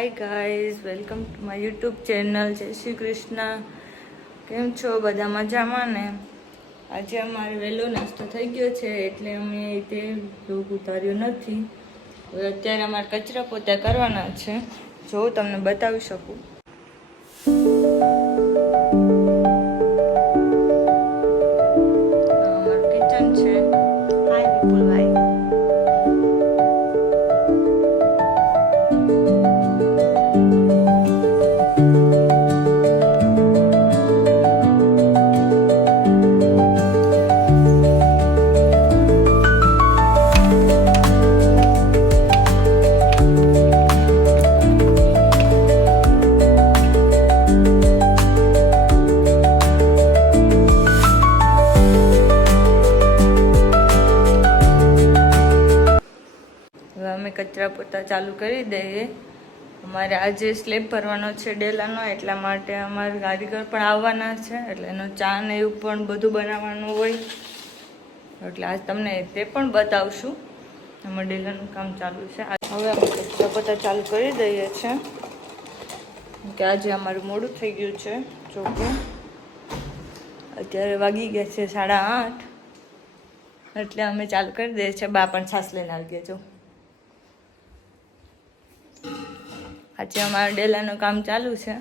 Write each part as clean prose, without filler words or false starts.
Hi guys, welcome to my YouTube channel. જય શ્રી કૃષ્ણ. કેમ છો બધા? મજામાં ને? આજે અમારે વહેલો નાસ્તો થઈ ગયો છે એટલે અમે તે બ્લોગ ઉતાર્યો નથી. હવે અત્યારે અમારે કચરા પોતા કરવાના છે, જો તમને બતાવી શકું. અમારું કિચન છે. હાય વિપુલભાઈ. અમે કચરા પોતા ચાલુ કરી દઈએ. અમારે આજે સ્લેબ ભરવાનો છે ડેલાનો, એટલા માટે અમારે કારીગર પણ આવવાના છે, એટલે એનો ચા ને એવું પણ બધું બનાવવાનું હોય, એટલે આજ તમને તે પણ બતાવશું. અમારે ડેલાનું કામ ચાલુ છે. હવે અમે કચરા પોતા ચાલુ કરી દઈએ છીએ કે આજે અમારું મોડું થઈ ગયું છે. જો કે અત્યારે વાગી ગયા છે 8:30, એટલે અમે ચાલુ કરી દઈએ છીએ. બા પણ છાસ લઈને આવી ગયા. જો આજે અમારા ડેલાનું કામ ચાલુ છે,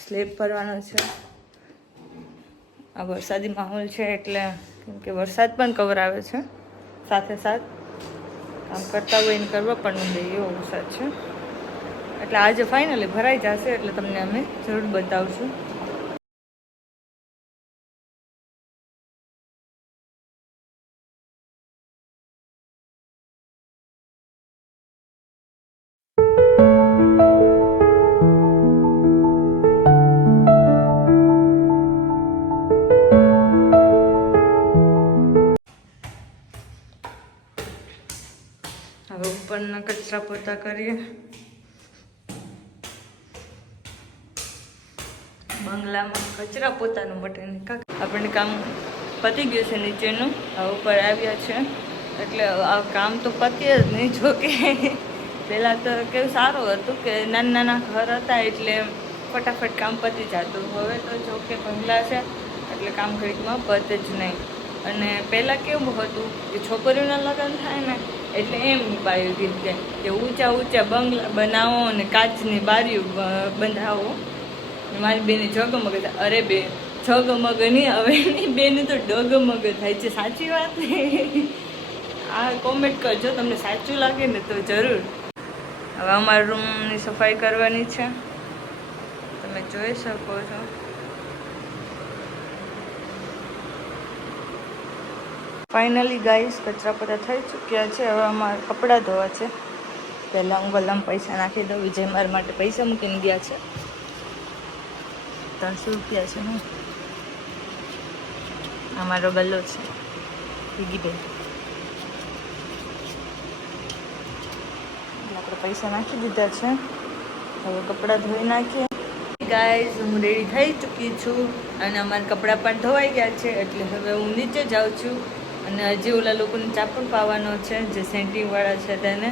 સ્લેબ ભરવાનો છે. આ વરસાદી માહોલ છે એટલે, કેમ કે વરસાદ પણ કવરાવે છે, સાથે સાથ કામ કરતા હોય ને કરવા પણ દે એવો વરસાદ છે. એટલે આજે ફાઇનલી ભરાઈ જશે, એટલે તમને અમે જરૂર બતાવશું. હવે ઉપરના કચરા પોતા કરીએ. બંગલામાં કચરા પોતાનું બટન આપણને કામ પતી ગયું છે નીચેનું. હવે ઉપર આવ્યા છે, એટલે આ કામ તો પતીએ જ નહીં. જો કે પહેલાં તો કેવું સારું હતું કે નાના નાના ઘર હતા એટલે ફટાફટ કામ પતી જતું. હવે તો જો કે બંગલા છે એટલે કામ ઘડીકમાં પતે જ નહીં. અને પહેલાં કેવું હતું કે છોકરીઓના લગ્ન થાય ને એટલે એમ પાયું રીતે કે ઊંચા ઊંચા બંગલા બનાવો અને કાચની બારીઓ બંધાવો. મારી બેને જગમગ થાય. અરે બે, જગમગ નહીં, હવે એની બેને તો ડગમગ થાય છે. સાચી વાત ને? આ કોમેન્ટ કરજો તમને સાચું લાગે ને તો જરૂર. હવે અમારા રૂમની સફાઈ કરવાની છે, તમે જોઈ શકો છો. ફાઇનલી ગાઈસ, કચરા પોતા થઈ ચૂક્યા છે. હવે અમારે કપડાં ધોવા છે. પહેલાં હું ગલામાં પૈસા નાખી દઉં. વિજય મારા માટે પૈસા મૂકીને ગયા છે. 300 રૂપિયા છે. હું અમારો ગલ્લો છે, પીગીબેન. આપણે પૈસા નાખી દીધા છે. હવે કપડાં ધોઈ નાખીએ. ગાઈઝ, હું રેડી થઈ ચૂકી છું અને અમારા કપડાં પણ ધોવાઈ ગયા છે, એટલે હવે હું નીચે જાઉં છું. અને હજી ઓલા લોકોને ચા પણ પાવાનો છે, જે સેન્ટિંગવાળા છે તેને,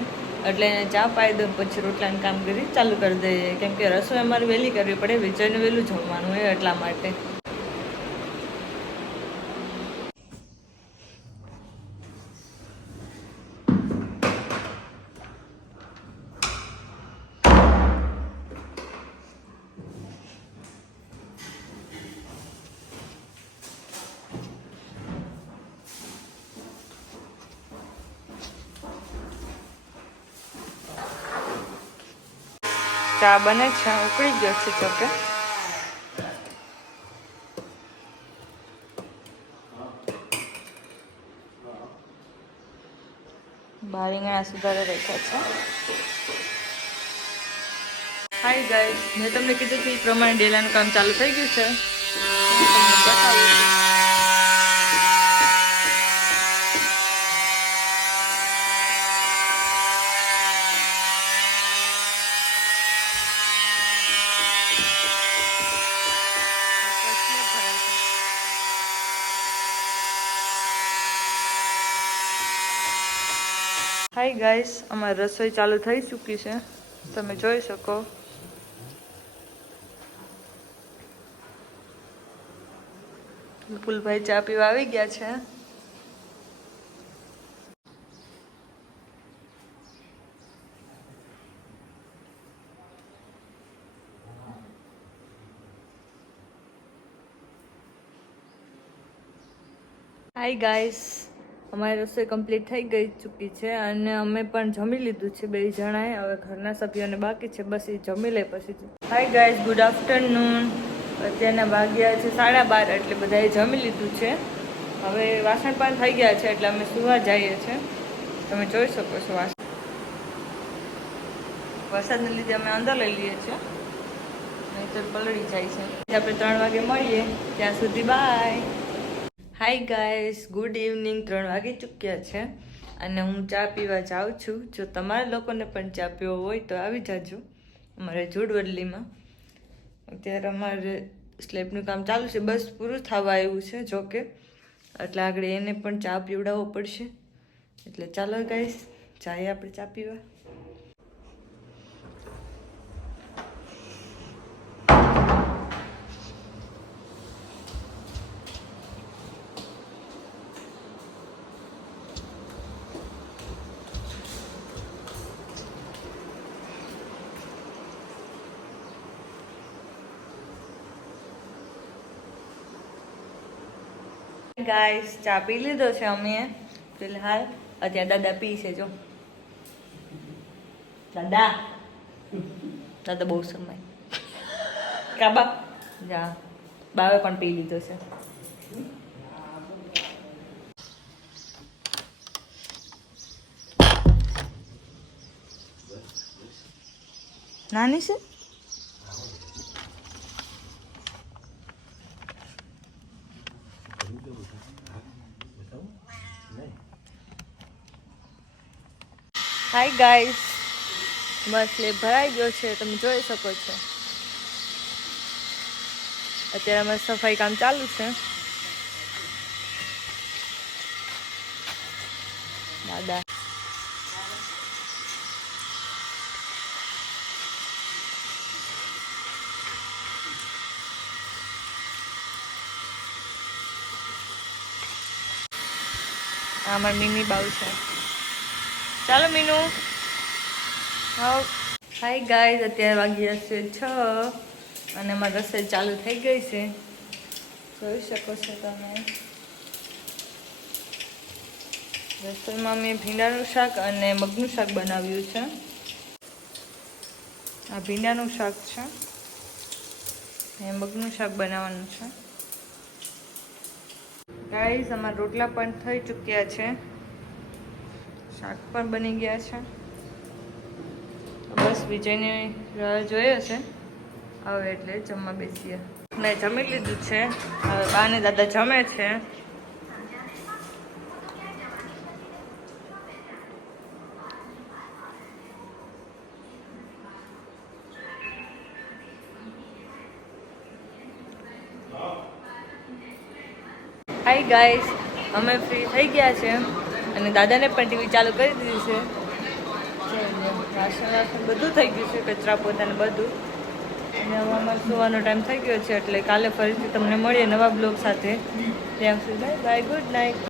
એટલે એને ચા પાઈ દઉં. પછી રોટલાનું કામ કરી ચાલુ કરી દઈએ, કેમ કે રસોઈ અમારે વહેલી કરવી પડે. વિચારને વહેલું જમવાનું હોય એટલા માટે. ચા બને છે, ઉકળી ગયો છે. જોકે રીંગણા સુધારે રાખ્યા છે. હાય ગાઈસ, મેં તમને કીધું કે એ પ્રમાણે ડેલાનું કામ ચાલુ થઈ ગયું છે. તમને બતાવું. હાય ગાઈસ, અમારી રસોઈ ચાલુ થઈ ચૂકી છે. તમે જોઈ શકો. વિપુલભાઈ ચા પીવા આવી ગયા છે. હાય ગાઈસ, અમારી રસોઈ કમ્પ્લીટ થઈ ગઈ ચૂકી છે અને અમે પણ જમી લીધું છે બે જણાએ. હવે ઘરના સભ્યોને બાકી છે, બસ એ જમી લે પછી. Hi guys, good afternoon. અત્યારના વાગ્યા છે 12:30, એટલે બધાએ જમી લીધું છે. હવે વાસણ પણ થઈ ગયા છે એટલે અમે સુવા જઈએ છીએ. તમે જોઈ શકો છો વરસાદને લીધે અમે અંદર લઈ લઈએ છીએ, નહીં તો પલળી જાય છે. આપણે 3 વાગે મળીએ, ત્યાં સુધી bye. Hi guys, good evening. 3 વાગી ચૂક્યા છે અને હું ચા પીવા જાઉં છું. જો તમારા લોકોને પણ ચા પીવો હોય તો આવી જાજો અમારે જૂડવડલીમાં. અત્યારે અમારે સ્લેબનું કામ ચાલુ છે, બસ પૂરું થવા આવ્યું છે જોકે, એટલે આગળ એને પણ ચા પીવડાવવો પડશે. એટલે ચાલો ગાઈસ, જઈએ આપણે ચા પીવા. ગાઈસ, ચા પી લીધો છે અમે ફિલહાલ. અત્યારે દાદા પી છે. જો દાદા દાદા બહુ સમય કાબા જા બાવે પણ પી લીધો છે. નાની છે. હાય ગાઈસ, બસ સ્લેબ ભરાઈ ગયો છે, તમે જોઈ શકો છો. અત્યારે અમારે સફાઈ કામ ચાલુ છે. દાદા અમાર મિની બાઉ છે. ચાલો મીનુ. હા હાય ગાઈસ, અત્યારે વાગ્યા છે 6 અને અમારી રસોઈ ચાલુ થઈ ગઈ છે, જોઈ શકો છો તમે. રસોઈમાં મેં ભીંડાનું શાક અને મગનું શાક બનાવ્યું છે. આ ભીંડાનું શાક છે અને મગનું શાક બનાવવાનું છે. ગાઈસ, અમારા રોટલા પણ થઈ ચૂક્યા છે, શાક પણ બની ગયા છે. બસ વિજયને રાહ જોઈએ છે, હવે એટલે જમવા બેસીએ. મેં જમી લીધું છે, હવે બા ને દાદા જમે છે. હાય ગાઈસ, અમે ફ્રી થઈ ગયા છે અને દાદાને પણ ટીવી ચાલુ કરી દીધી છે. વાસણ બધું થઈ ગયું છે, કચરા પોતાને બધું. અને હવે અમારે સુવાનો ટાઈમ થઈ ગયો છે, એટલે કાલે ફરીથી તમને મળીએ નવા બ્લોગ સાથે. ત્યાં સુધી બાય બાય, ગુડ નાઇટ.